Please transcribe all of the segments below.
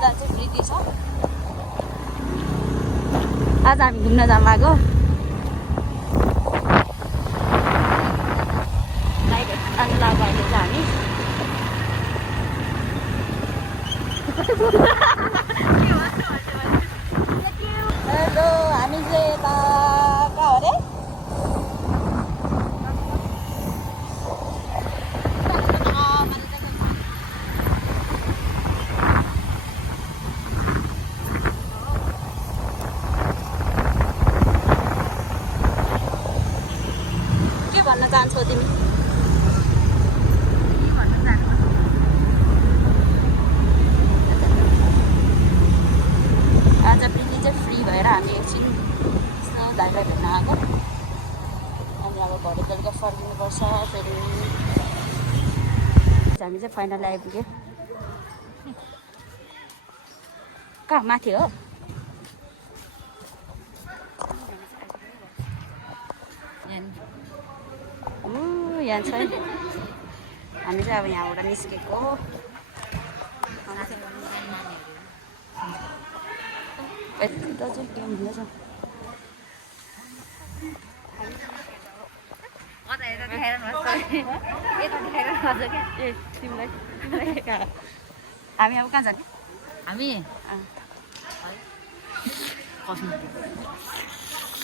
जहाँ चाहिँ वृद्धि छ। आज हामी घुम्न जानु भएको आज लाग्यो अहिले चाहिँ हामी हेलो हामी चाहिँ यता कहाँ अरे के भन्न चाहन्छौ तिमी? आज प्रिली चाहिँ फ्री भएर हामी एकछिन स्नो दाइलाई भेट्न आएको अनि अब भरे बेलुका फर्किनुपर्छ। फेरि हामी चाहिँ फाइनली आइपुग्यो। कहाँ माथि हो? यहाँ छ हामी चाहिँ अब यहाँबाट निस्केको दाजु के हुँदैछ? हामी अब कहाँ जाने? हामी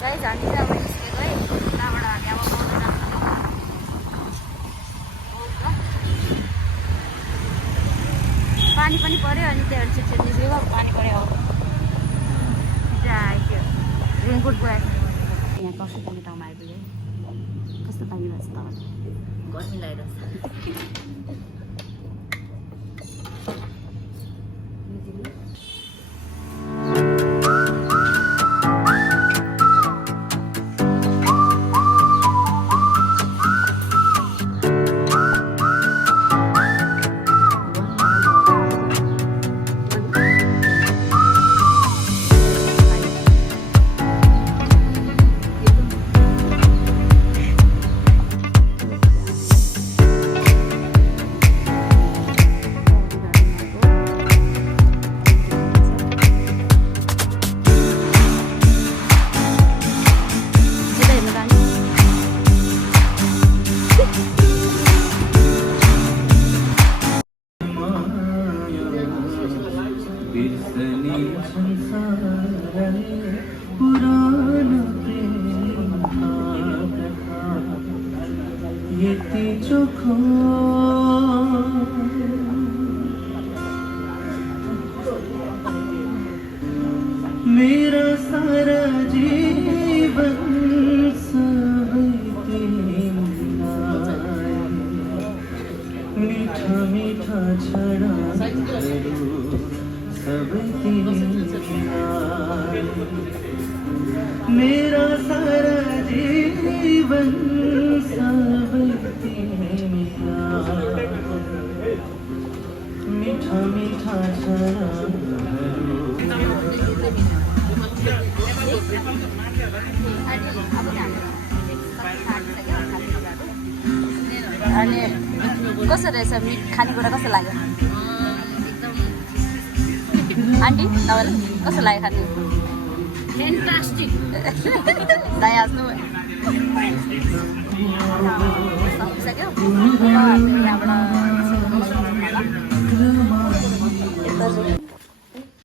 गाइस हामी चाहिँ अब निस्केको है। त्यहाँबाट हामी अब बौद्ध जान्छ। पानी पनि पऱ्यो अनि त्यहाँबाट छिटो निस्केको पानी पऱ्यो। आइपुग्यो रेनकोट बोकेको यहाँ कस्तो पानी ठाउँमा आइपुग्यो। कस्तो पानी रहेछ त गर्मी लागिरहेछ। मेरा सारा जीवन सबै तिमीमा मीठा मीठा क्षणहरू सबै तिमीमा मेरा सारा जीवन सबै तिमीमा मीठा मीठा क्षणहरू अनि कसो रहेछ खानेकुरा कस्तो लाग्यो आन्टी तपाईँलाई कस्तो लाग्यो खाने? फ्यान्टास्टिक हाँस्नु सकिसक्यो। यहाँबाट